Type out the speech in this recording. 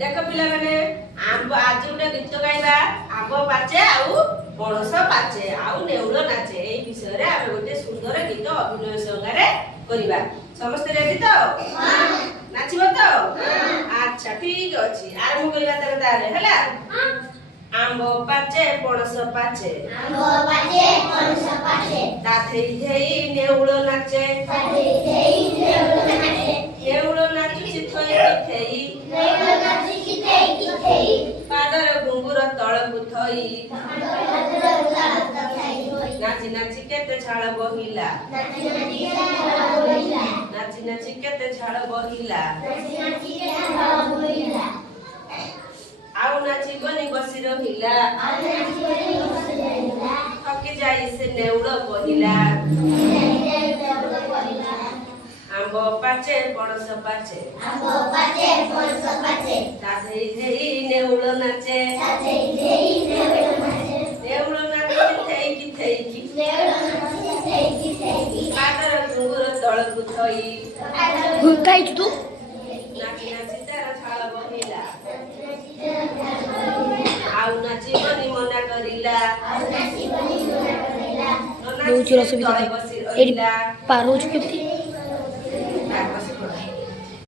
देख पिला माने आंब आज गोटे गीत गाइबा आंब पाचे आउ पणस पाचे आउ नेउल नाचे ए विषय रे आमे गोटे सुंदर गीत अभिनय संगारे करिबा समस्त रेडी तो हां नाचिबो तो हां अच्छा ठीक अछि आरंभ करिबा तारे हला हां आंब पाचे पणस पाचे ताथेई थेई नेउल नाचे नेउल नाचुची थई पादर घुंगुर तळकु थई नाची नाची केते झाळ बहिला नाची नाची केते झाळ बहिला आउ नाची बनी बसी रहिला थकी जाई से नेउल बहिला आंब पाचे पणस पाचे ताथेई थेई नेउल नाचे नेउल नाचे थेई की पादर घुंगुर तळकु थई काय तू नाची नाची तार झाळ बहिला आउ नाची बनी मना करिला रोज रस भी एडी पारोज केती